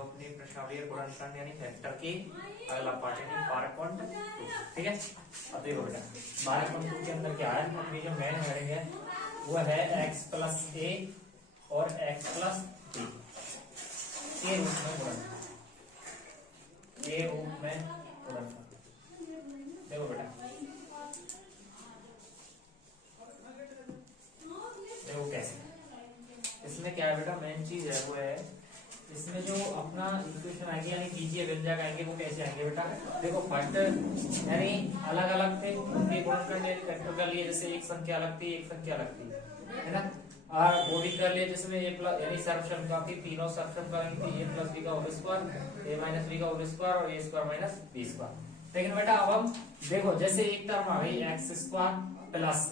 जो अपनी प्रश्नावली गुणनखंड यानी फैक्टर की अगला पार्ट यानी बारहपॉइंट 2। ठीक है, अब देखो बेटा 12.2 के अंदर क्या है, अपनी जो मेन हेडिंग है वो है x प्लस ए और x प्लस बी के रूप में गुणनखंड, के रूप में गुणनखंड। देखो बेटा, देखो कैसे, इसमें क्या है बेटा, मेन चीज है वो है इसमें जो अपना इक्वेशन आएगी यानी बीजीय व्यंजक आएंगे वो कैसे आएंगे बेटा। देखो फर्स्ट यानी अलग अलग थे उनके गुणनखंड यानी फैक्टर कर लिए, जैसे एक संख्या अलग थी एक संख्या अलग थी, है ना। और वो भी कर लिए जिसमें ए प्लस यानी सर्वसंख्या की तीनों सर्वसंख्या थी, ए प्लस बी का होल स्क्वायर, ए माइनस बी का होल स्क्वायर और ए स्क्वायर माइनस बी स्क्वायर। लेकिन बेटा अब हम देखो जैसे एक टर्म आ गई एक्स स्क्वायर प्लस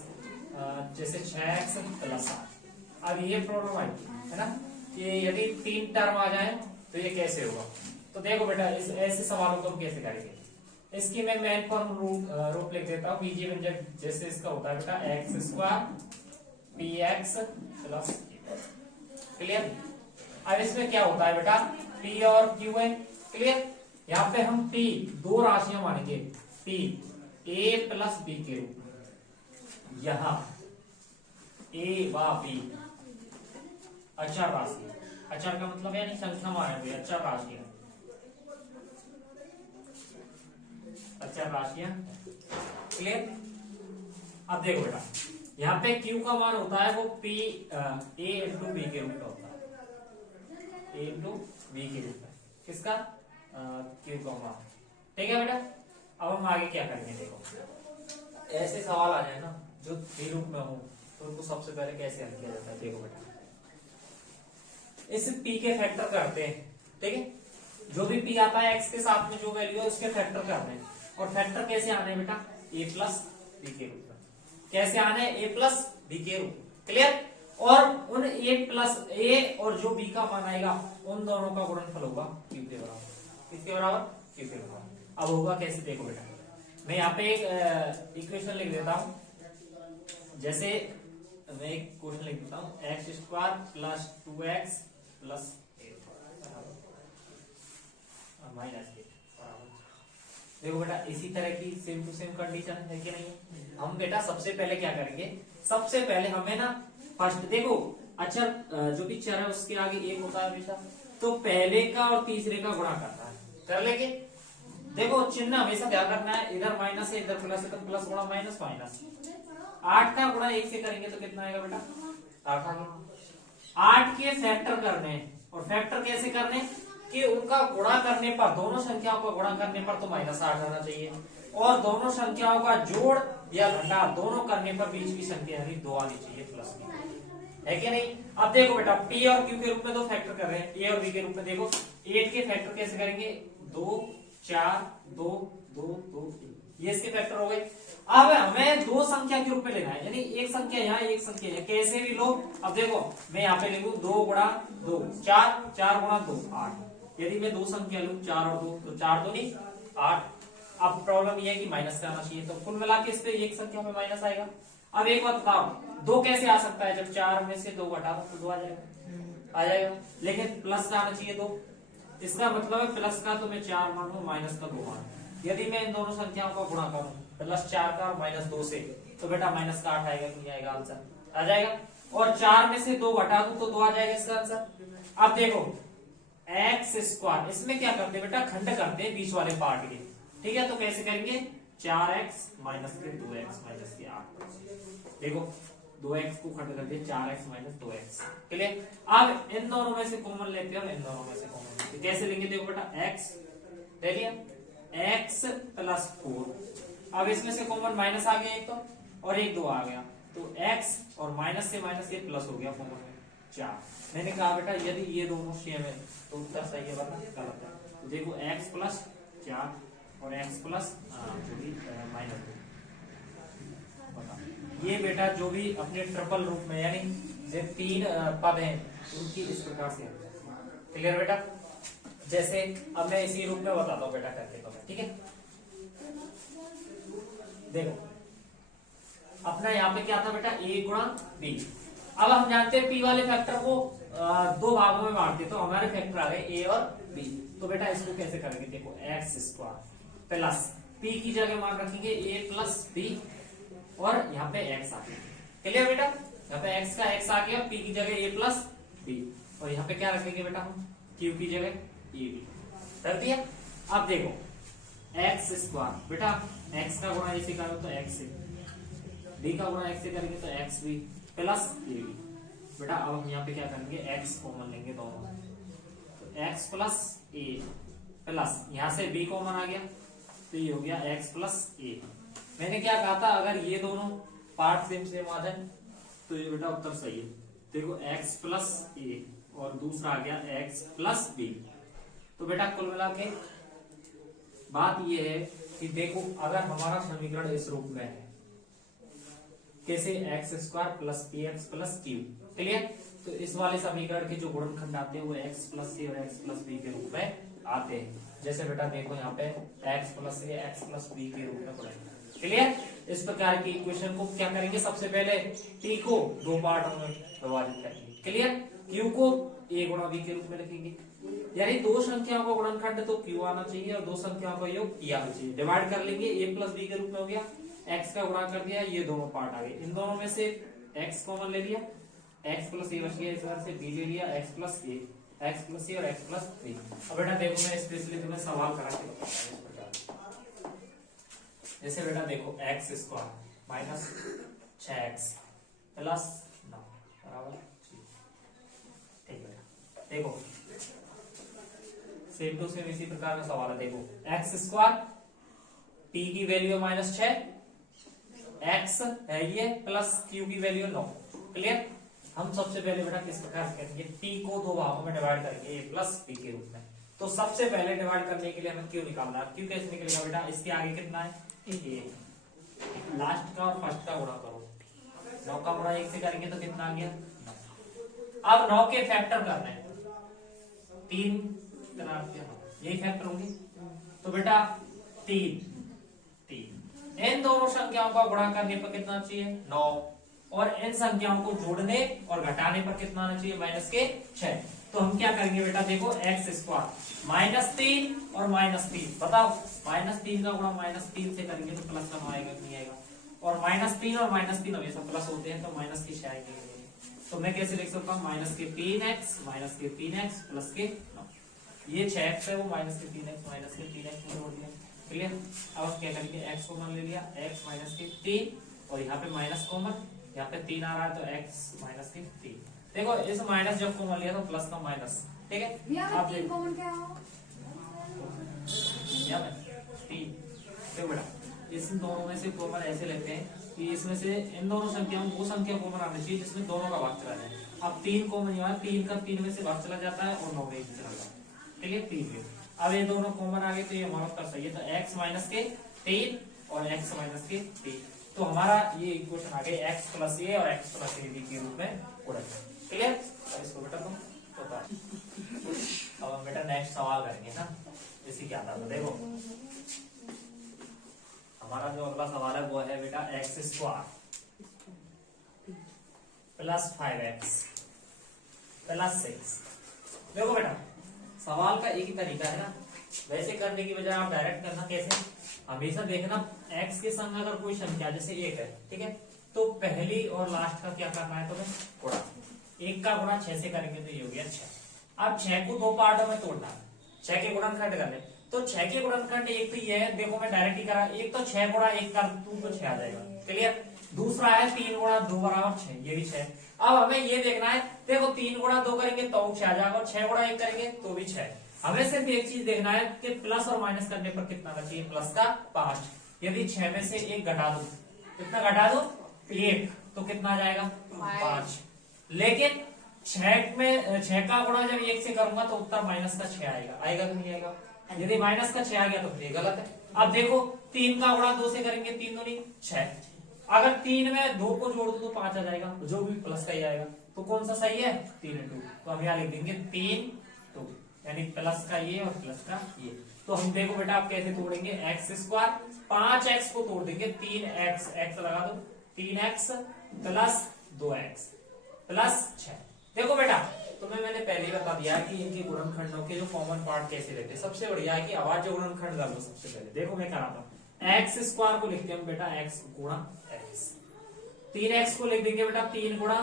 जैसे 6x प्लस 8। अब ये प्रॉब्लम आई है ना कि यदि 3 टर्म आ जाए तो ये कैसे होगा। तो देखो बेटा इस ऐसे सवालों को हम कैसे करेंगे, इसकी मैं मेन फॉर्म रूप लिख देता हूँ। बीजीय व्यंजक जैसे इसका होता है बेटा x square P x plus, clear. अब इसमें क्या होता है बेटा, पी और क्यू है, क्लियर। यहाँ पे हम पी दो राशियां मानेंगे, पी ए प्लस बी के रूप में, यहाँ ए व बी अचर राशि, अचर का मतलब यानी संख्या मानेंगे, अचर राशियां, अचर राशियां, क्लियर। अब देखो बेटा यहाँ पे Q का मान होता है वो P A इंटू बी के रूप में होता है, A इंटू बी के रूप में, किसका Q का मान। ठीक है बेटा, अब हम आगे क्या करेंगे, देखो ऐसे सवाल आ जाए ना जो बी रूप में हो तो उनको सबसे पहले कैसे हल किया जाता है। देखो बेटा इस P के फैक्टर करते हैं, ठीक है, जो भी P आता है x के साथ में जो वैल्यू है उसके फैक्टर करते हैं। और फैक्टर कैसे आने हैं बेटा, a प्लस बी के रूप में, कैसे आने हैं, a प्लस बी के रूप, क्लियर। और उन a प्लस a और जो b का मान आएगा उन दोनों का गुणनफल होगा q के बराबर, किसके बराबर, q के बराबर। अब होगा कैसे, देखो बेटा मैं यहाँ पे एक इक्वेशन लिख देता हूं, जैसे मैं एक क्वेश्चन लिख देता हूँ x square plus 2x plus minus 8। देखो बेटा इसी तरह की सेम टू सेम कंडीशन है कि नहीं। हम बेटा सबसे पहले क्या करेंगे, सबसे पहले हमें ना फर्स्ट देखो अचर जो भी चर है उसके आगे एक होता है हमेशा, तो पहले का और तीसरे का गुणा करना है, कर लेंगे। देखो चिन्ह हमेशा ध्यान रखना है, इधर माइनस है इधर प्लस है, तो प्लस गुणा माइनस माइनस। 8 का गुणा 1 से करेंगे तो कितना आएगा बेटा, 8 आएगा। 8 के फैक्टर करने, और फैक्टर कैसे करने कि उनका गुणा करने पर, दोनों संख्याओं का गुणा करने पर तो माइनस 8 आना चाहिए, और दोनों संख्याओं का जोड़ या घटा दोनों करने पर बीच की संख्या यानी 2 आनी चाहिए प्लस की, है कि नहीं। अब देखो बेटा P और Q के रूप में दो फैक्टर कर रहे हैं, A और B के रूप में। देखो 8 के फैक्टर कैसे करेंगे, 2 4 2 2 2 ये इसके फैक्टर हो गए। अब हमें दो संख्या के रूप में लेना है, यानी एक संख्या यहाँ एक संख्या यहाँ, कैसे भी लो। अब देखो मैं यहाँ पे लिखूं 2 गुणा 2 4, 4 गुणा 2 8। यदि मैं दो संख्या लूं 4 और 2 तो 4 2 नहीं 8। अब प्रॉब्लम ये है कि माइनस का आना चाहिए, तो कुल मिला के इस पे एक संख्या में माइनस आएगा। अब एक बात बताओ, 2 कैसे आ सकता है, जब 4 में से 2 घटा तो 2 आ जाएगा, लेकिन प्लस का आना चाहिए 2। इसका मतलब है प्लस का तो मैं 4 मानू, माइनस का 2 मानू। यदि मैं इन दोनों संख्याओं का गुणा करूं प्लस 4 का और माइनस 2 से, तो बेटा माइनस का 8 आएगा कि नहीं आएगा, आंसर आ जाएगा। और 4 में से 2 घटा दूं तो 2 आ जाएगा इसका आंसर। अब देखो एक्स स्क्वायर, इसमें क्या करते हैं बेटा, खंड करते हैं बीच वाले पार्ट के, ठीक है। तो कैसे करेंगे, 4x माइनस के 2x माइनस के 8। देखो 2x को खंड कर दिया, 4x माइनस 2x, क्लियर। अब इन दोनों में से कॉमन लेते हैं और इन दोनों में से कॉमन लेते हैं, कैसे लेंगे, देखो बेटा x ले लिया, x प्लस 4। अब इसमें से कॉमन माइनस आ गया एक तो, और एक 2 आ गया, तो x और माइनस से माइनस ये प्लस हो गया कॉमन में 4। मैंने कहा बेटा यदि ये दोनों सेम है तो उत्तर सही है वरना गलत है। तो देखो x प्लस 4 और x प्लस माइनस 2, ये बेटा जो भी अपने ट्रिपल रूप में यानी जो 3 पद हैं उनकी इस प्रकार से, क्लियर बेटा। जैसे अब मैं इसी रूप में बताता हूँ बेटा करके, तो ठीक है। देखो अपना यहाँ पे क्या था बेटा, a गुणा b। अब हम जानते हैं पी वाले फैक्टर को दो भागों में बांटते, तो हमारे फैक्टर आ गए ए और बी। तो बेटा इसको कैसे करेंगे, देखो एक्स स्क्वायर प्लस पी की जगह मान रखेंगे ए प्लस बी और यहाँ पे एक्स आ गया। क्लियर बेटा, यहाँ पे एक्स का एक्स आ गया, पी की जगह ए प्लस बी और यहाँ पे क्या रखेंगे बेटा हम क्यू की जगह ए बी कर दिया। अब देखो एक्स स्क्वायर बेटा एक्स का गुणा ऐसे करो तो एक्स बी का गुणा एक्स से करेंगे तो X B plus A B. बेटा अब हम यहाँ पे क्या करेंगे एक्स कॉमन लेंगे दोनों, तो एक्स प्लस ए प्लस यहाँ से बी कॉमन आ गया तो ये हो गया एक्स प्लस ए। मैंने क्या कहा था, अगर ये दोनों पार्ट सेम सेम आ जाए तो ये बेटा उत्तर सही है। देखो एक्स प्लस ए और दूसरा आ गया एक्स प्लस बी। तो बेटा कुल मिला के बात ये है कि देखो अगर हमारा समीकरण इस रूप में है कैसे x square plus P x plus Q. Clear, तो इस वाले समीकरण के जो गुणनखंड आते हैं वो एक्स प्लस सी और एक्स प्लस बी के रूप में आते हैं। जैसे बेटा देखो यहाँ पे एक्स प्लस ए एक्स प्लस बी के रूप में पढ़ेंगे। क्लियर, इस प्रकार की इक्वेशन को क्या करेंगे, सबसे पहले टी को दो पार्टों में विभाजित करेंगे। क्लियर, क्यू को ए गुणा बी के रूप में लिखेंगे, यानी दो संख्याओं का गुणनखंड तो क्यू आना चाहिए और दो संख्याओं का योग ई आना चाहिए। डिवाइड कर लेंगे ए प्लस बी के रूप में हो गया, एक्स का गुणा कर दिया, ये दोनों पार्ट आ गए, इन दोनों में से एक्स कॉमन ले लिया, एक्स प्लस ए बच गया, इस तरह से बी ले लिया, एक्स प्लस ए और एक्स प्लस बी। अब बेटा देखो मैं स्पेशली तुम्हें सवाल करा के बताऊंगा इस प्रकार। जैसे बेटा देखो x square minus 6x plus 9 बराबर, ठीक बेटा देखो सेम टू सेम इसी प्रकार का सवाल है। देखो एक्स स्क्वायर टी की वैल्यू माइनस 6, एक्स है ये प्लस क्यू की वैल्यू 9। क्लियर, हम सबसे पहले बेटा किस प्रकार करेंगे, टी को दो भागों में डिवाइड करेंगे ए प्लस बी के रूप में। तो सबसे पहले डिवाइड करने के लिए हमें क्यू निकालना है। क्यू कैसे निकलेगा बेटा, इसके आगे कितना है ए, लास्ट का और फर्स्ट का गुणा करो, 9 का गुणा 1 से करेंगे तो कितना आ गया 9। अब 9 के फैक्टर करना है, 3 यही फैक्टर होंगे, तो बेटा 3 इन दोनों संख्याओं का गुणा करने पर कितना चाहिए 9 और इन संख्याओं को जोड़ने और घटाने पर कितना आना चाहिए माइनस के 6। तो हम क्या करेंगे बेटा, देखो एक्स स्क्वायर -3 और -3 बताओ, -3 का गुणा -3 से करेंगे तो प्लस का आएगा नहीं आएगा, और -3 और -3 हमेशा प्लस होते हैं तो माइनस के 6 आएंगे। तो मैं कैसे लिख सकता हूँ माइनस के 3x प्लस के 9, ये 6x है वो माइनस के 3x में जोड़ दिया। क्लियर, अब क्या करेंगे एक्स कॉमन ले लिया, x माइनस के 3 और यहाँ पे माइनस कॉमन, यहाँ पे 3 आ रहा है तो x माइनस के 3। देखो इस माइनस जब कॉमन लिया तो प्लस का माइनस, ठीक है। अब देखो कॉमन क्या हो, यहाँ पे 3। देखो बेटा इस दोनों में से कॉमन ऐसे लेते हैं कि इसमें से इन दोनों संख्याओं वो संख्या कॉमन आनी चाहिए जिसमें दोनों का भाग चला जाए। अब 3 कॉमन यहाँ 3 का 3 में से भाग चला जाता है और 9 में चला जाता है। क्लियर, 3 में अब ये दोनों कॉमन आ गए तो ये हमारा उत्तर सही है। तो x माइनस के 3 और x माइनस के 3, तो हमारा ये इक्वेशन आ गई x प्लस ए और x प्लस ए बी के रूप में उड़ा। क्लियर, अब इसको बेटा तुम तो अब हम बेटा नेक्स्ट सवाल करेंगे ना, इसी क्या था देखो हमारा जो अगला सवाल है वो है बेटा x square plus 5x plus 6। देखो बेटा सवाल का एक ही तरीका है ना, वैसे करने की बजाय आप डायरेक्ट करना कैसे, हमेशा देखना x के संग अगर कोई संख्या जैसे 1 है, ठीक है, तो पहली और लास्ट का क्या करना है तुम्हें गुणा, 1 का गुणा 6 से करेंगे तो ये हो गया 6। अब 6 को दो पार्टों में तोड़ना है, 6 के गुणनखंड करने, तो 6 के गुणनखंड एक तो ये है, देखो मैं डायरेक्ट ही करा, एक तो 6 गुणा 1 कर दूं तो 6 आ जाएगा। क्लियर, दूसरा है 3 गुणा 2 बराबर 6, ये भी 6। अब हमें ये देखना है, देखो 3 गुणा 2 करेंगे तो 6 आ जाएगा और 6 गुणा 1 करेंगे तो भी 6। हमें सिर्फ एक चीज देखना है कि प्लस और माइनस करने पर कितना आना चाहिए, प्लस का 5। यदि 6 में से 1 घटा दो, कितना घटा दो 1, तो कितना आ जाएगा 5। लेकिन 6 का गुणा जब 1 से करूंगा तो उत्तर माइनस का 6 आएगा, आएगा कि नहीं आएगा। यदि माइनस का 6 आ गया तो फिर गलत है। अब देखो 3 का गुणा 2 से करेंगे, 3 दूनी 6, अगर 3 में 2 को जोड़ दो तो 5 आ जाएगा, जो भी प्लस का ही आएगा। तो कौन सा सही है 3 2, तो हम यहाँ लिख देंगे 3 2, यानी प्लस का ये और प्लस का ये। तो हम देखो बेटा आप कैसे तोड़ेंगे, एक्स स्क्वायर 5x को तोड़ देंगे 3x, x लगा दो 3x प्लस 2x प्लस 6। देखो बेटा तुम्हें मैंने पहले ही बता दिया कि इनके गुणनखंडों के जो कॉमन पार्ट कैसे लेते हैं। सबसे बढ़िया है कि अभाज्य गुणनखंड कर लो सबसे पहले। देखो मैं क्या रहा हूँ, एक्स स्क्वायर को लिखते हैं हम बेटा एक्स गुणा एक्स, 3x को लिख देंगे बेटा 3 गुणा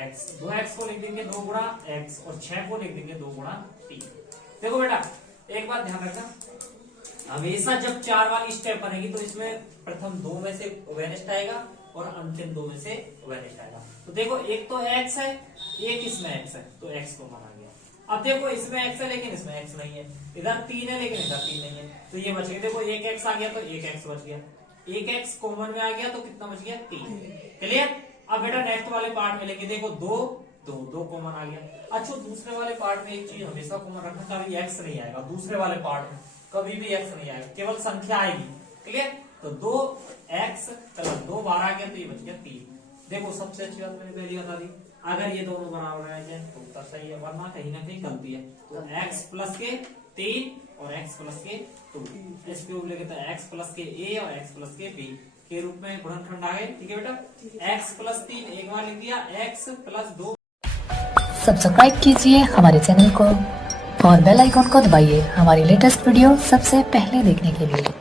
एक्स, 2x को लिख देंगे 2 गुणा एक्स और 6 को लिख देंगे 2 गुणा 3। देखो बेटा एक बात ध्यान रखना, हमेशा जब 4 वाली स्टेप बनेगी तो इसमें प्रथम 2 में से वेनिस्ट आएगा और अंतिम 2 में से वेनिस्ट आएगा। तो देखो एक तो x है, एक इसमें x है, तो x कॉमन आ गया। अब देखो इसमें x है लेकिन इसमें x नहीं है, इधर 3 है लेकिन इधर 3 नहीं है, तो ये बच गया। देखो एक x आ गया तो एक x बच गया, एक x कॉमन में आ गया तो कितना बच गया 3। क्लियर। अब बेटा नेक्स्ट वाले पार्ट में लेंगे, देखो 2 कॉमन आ गया। अच्छा दूसरे वाले पार्ट में एक चीज हमेशा कॉमन रखना, कभी x नहीं आएगा दूसरे वाले पार्ट में, कभी भी x नहीं आएगा, केवल संख्या आएगी। क्लियर। तो 2x प्लस 2 बार आ गया तो ये बच गया 3। देखो सबसे अच्छी बात मैंने पहले बता दी, अगर ये दोनों बराबर आ जाए तो उत्तर सही है, वरना कहीं ना कहीं गलती है। तो x प्लस के 3 और x प्लस के 2, इस पे लेके तो x प्लस के a और x प्लस के b के रूप में गुणनखंड आ गए। ठीक है बेटा, x प्लस 3 एक बार लिख दिया, x प्लस 2। सब्सक्राइब कीजिए हमारे चैनल को और बेल आइकॉन को दबाइए हमारी लेटेस्ट वीडियो सबसे पहले देखने के लिए।